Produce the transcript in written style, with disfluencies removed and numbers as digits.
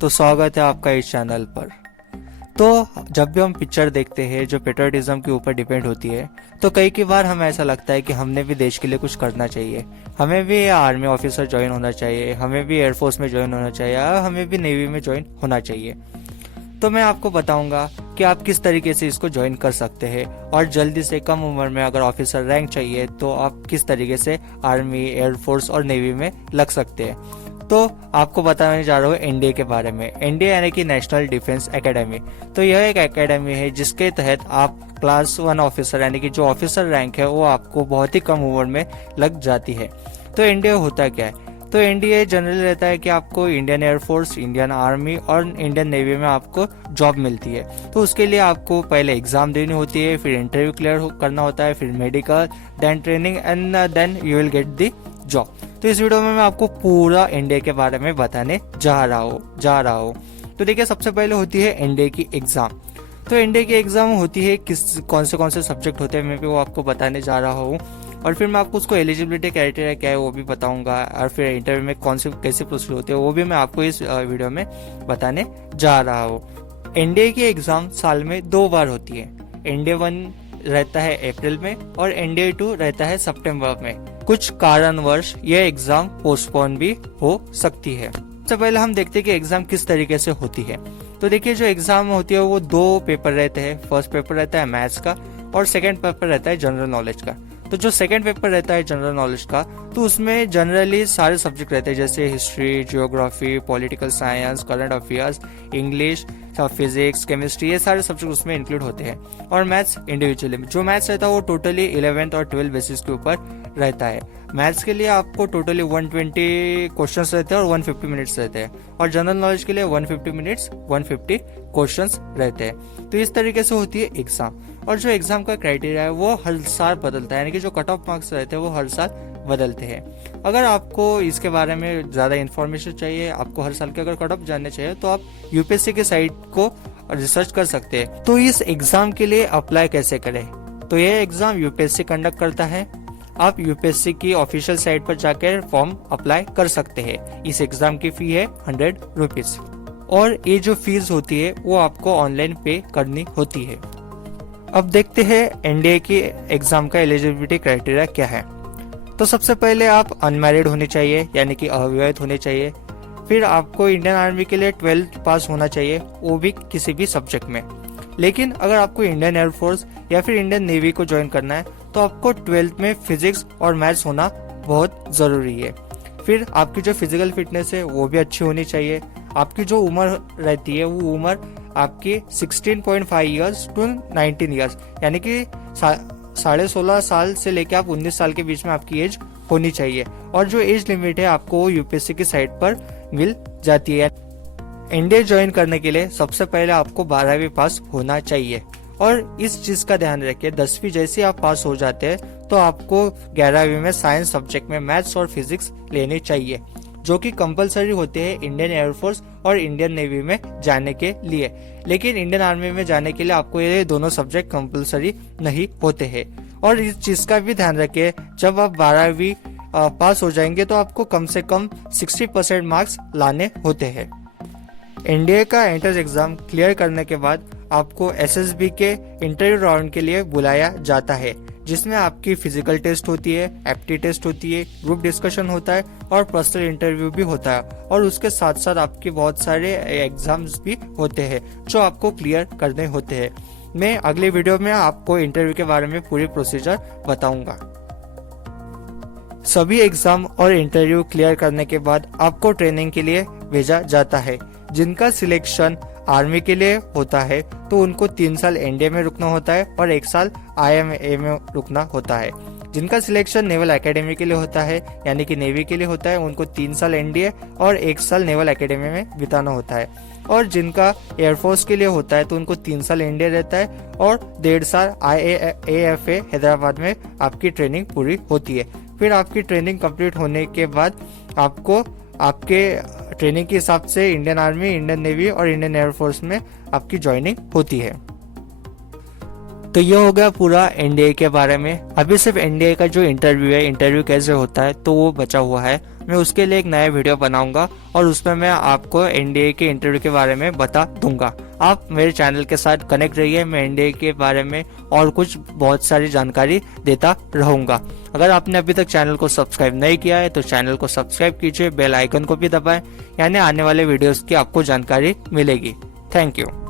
तो स्वागत है आपका इस चैनल पर। तो जब भी हम पिक्चर देखते हैं जो पेट्रियटिज्म के ऊपर डिपेंड होती है, तो कई बार हमें ऐसा लगता है कि हमने भी देश के लिए कुछ करना चाहिए, हमें भी आर्मी ऑफिसर ज्वाइन होना चाहिए, हमें भी एयरफोर्स में ज्वाइन होना चाहिए, हमें भी नेवी में ज्वाइन होना चाहिए। तो मैं आपको बताऊंगा कि आप किस तरीके से इसको ज्वाइन कर सकते हैं और जल्दी से कम उम्र में अगर ऑफिसर रैंक चाहिए तो आप किस तरीके से आर्मी, एयरफोर्स और नेवी में लग सकते हैं। तो आपको बताने जा रहा हूँ एनडीए के बारे में। एनडीए यानी कि नेशनल डिफेंस एकेडमी। तो यह एक एकेडमी है जिसके तहत आप क्लास 1 ऑफिसर यानी कि जो ऑफिसर रैंक है वो आपको बहुत ही कम उम्र में लग जाती है। तो एनडीए होता क्या है? तो एनडीए जनरली रहता है कि आपको इंडियन एयरफोर्स, इंडियन आर्मी और इंडियन नेवी में आपको जॉब मिलती है। तो उसके लिए आपको पहले एग्जाम देनी होती है, फिर इंटरव्यू क्लियर करना होता है, फिर medical, then training and then you will get the job. तो इस वीडियो में मैं आपको पूरा एनडीए के बारे में बताने जा रहा हूँ। तो देखिए, सबसे पहले होती है एनडीए की एग्जाम। तो एनडीए की एग्जाम होती है कौन से सब्जेक्ट होते हैं मैं भी वो आपको बताने जा रहा हूँ, और फिर मैं आपको उसको एलिजिबिलिटी क्राइटेरिया क्या है वो भी बताऊंगा, और फिर इंटरव्यू में कैसे प्रोसीड होते हैं वो भी मैं आपको इस वीडियो में बताने जा रहा हूँ। एनडीए की एग्जाम साल में 2 बार होती है। एनडीए 1 रहता है अप्रैल में और एनडीए 2 रहता है सितंबर में। कुछ कारणवश यह एग्जाम पोस्टपोन भी हो सकती है। सबसे पहले हम देखते हैं कि एग्जाम किस तरीके से होती है। तो देखिए, जो एग्जाम होती है वो 2 पेपर रहते हैं। फर्स्ट पेपर रहता है मैथ्स का और सेकेंड पेपर रहता है जनरल नॉलेज का। तो जो सेकेंड पेपर रहता है जनरल नॉलेज का, तो उसमें जनरली सारे सब्जेक्ट रहते हैं जैसे history, geography, political science, current affairs, English, physics, chemistry, ये सारे सब्जेक्ट उसमें इंक्लूड होते हैं। और मैथ्स इंडिविजुअली, जो मैथ्स रहता है वो टोटली 11th और 12th बेसिस के ऊपर रहता है। मैथ्स के लिए आपको टोटली 120 क्वेश्चंस रहते हैं और 150 मिनट्स रहते हैं, और जनरल नॉलेज के लिए 150 मिनट्स 150 क्वेश्चंस रहते हैं। तो इस तरीके से होती है एग्जाम। और जो एग्जाम का क्राइटेरिया है वो हर साल बदलता है, यानी कि जो कट ऑफ मार्क्स रहते हैं वो हर साल बदलते हैं। अगर आपको इसके बारे में ज़्यादा इन्फॉर्मेशन चाहिए, आपको हर साल के अगर कट ऑफ जानने चाहिए, तो आप यूपीएससी के साइट को रिसर्च कर सकते हैं। तो इस एग्जाम के लिए अप्लाई कैसे करें? तो यह एग्जाम यूपीएससी कंडक्ट करता है। आप यूपीएससी की ऑफिशियल साइट पर जाकर फॉर्म अप्लाई कर सकते हैं। इस एग्जाम की फी है 100 रुपीज, और ये जो फीस होती है वो आपको ऑनलाइन पे करनी होती है। अब देखते हैं एनडीए की एग्जाम का एलिजिबिलिटी क्राइटेरिया क्या है। तो सबसे पहले आप अनमैरिड होने चाहिए, यानी कि अविवाहित होने चाहिए। फिर आपको इंडियन आर्मी के लिए 12th पास होना चाहिए, वो भी किसी भी सब्जेक्ट में। लेकिन अगर आपको इंडियन एयरफोर्स या फिर इंडियन नेवी को ज्वाइन करना है तो आपको 12th में फिजिक्स और मैथ्स होना बहुत ज़रूरी है। फिर आपकी जो फिजिकल फिटनेस है वो भी अच्छी होनी चाहिए। आपकी जो उम्र रहती है वो उम्र आपकी 16.5 ईयर्स टू 19 ईयर्स, यानी कि 16.5 साल से लेकर आप 19 साल के बीच में आपकी एज होनी चाहिए। और जो एज लिमिट है आपको यूपीएससी की साइट पर मिल जाती है। एनडीए ज्वाइन करने के लिए सबसे पहले आपको 12वीं पास होना चाहिए, और इस चीज का ध्यान रखिए 10वीं जैसे आप पास हो जाते हैं तो आपको 11वीं में साइंस सब्जेक्ट में मैथ्स और फिजिक्स लेनी चाहिए, जो कि कंपलसरी होते हैं इंडियन एयरफोर्स और इंडियन नेवी में जाने के लिए। लेकिन इंडियन आर्मी में जाने के लिए आपको ये दोनों सब्जेक्ट कंपलसरी नहीं होते हैं। और इस चीज का भी ध्यान रखिए, जब आप 12वीं पास हो जाएंगे तो आपको कम से कम 60% मार्क्स लाने होते हैं। एनडीए का एंट्रेंस एग्जाम क्लियर करने के बाद आपको एसएसबी के इंटरव्यू राउंड के लिए बुलाया जाता है, जिसमें आपकी फिजिकल टेस्ट होती है, एप्टी टेस्ट होती है, ग्रुप डिस्कशन होता है और पर्सनल इंटरव्यू भी होता है। और उसके साथ साथ आपके बहुत सारे एग्जाम्स भी होते हैं जो आपको क्लियर करने होते हैं। मैं अगले वीडियो में आपको इंटरव्यू के बारे में पूरी प्रोसीजर बताऊंगा। सभी एग्जाम और इंटरव्यू क्लियर करने के बाद आपको ट्रेनिंग के लिए भेजा जाता है। जिनका सिलेक्शन आर्मी के लिए होता है तो उनको 3 साल एनडीए में रुकना होता है और 1 साल आईएमए में रुकना होता है। जिनका सिलेक्शन नेवल एकेडमी के लिए होता है, यानी कि नेवी के लिए होता है, उनको 3 साल एनडीए और 1 साल नेवल एकेडमी में बिताना होता है। और जिनका एयरफोर्स के लिए होता है तो उनको 3 साल एनडीए रहता है और 1.5 साल IAFA हैदराबाद में आपकी ट्रेनिंग पूरी होती है। फिर आपकी ट्रेनिंग कंप्लीट होने के बाद आपको आपके ट्रेनिंग के हिसाब से इंडियन आर्मी, इंडियन नेवी और इंडियन एयरफोर्स में आपकी ज्वाइनिंग होती है। तो ये हो गया पूरा एनडीए के बारे में। अभी सिर्फ एनडीए का जो इंटरव्यू है, इंटरव्यू कैसे होता है तो वो बचा हुआ है मैं उसके लिए एक नया वीडियो बनाऊंगा और उसमें मैं आपको एनडीए के इंटरव्यू के बारे में बता दूंगा। आप मेरे चैनल के साथ कनेक्ट रहिए, मैं एनडीए के बारे में और कुछ बहुत सारी जानकारी देता रहूंगा। अगर आपने अभी तक चैनल को सब्सक्राइब नहीं किया है तो चैनल को सब्सक्राइब कीजिए, बेल आइकन को भी दबाएं, यानी आने वाले वीडियोस की आपको जानकारी मिलेगी। Thank you.